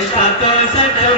Shut up, shut up.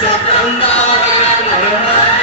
Sahara, Sahara, Sahara, Sahara, Sahara,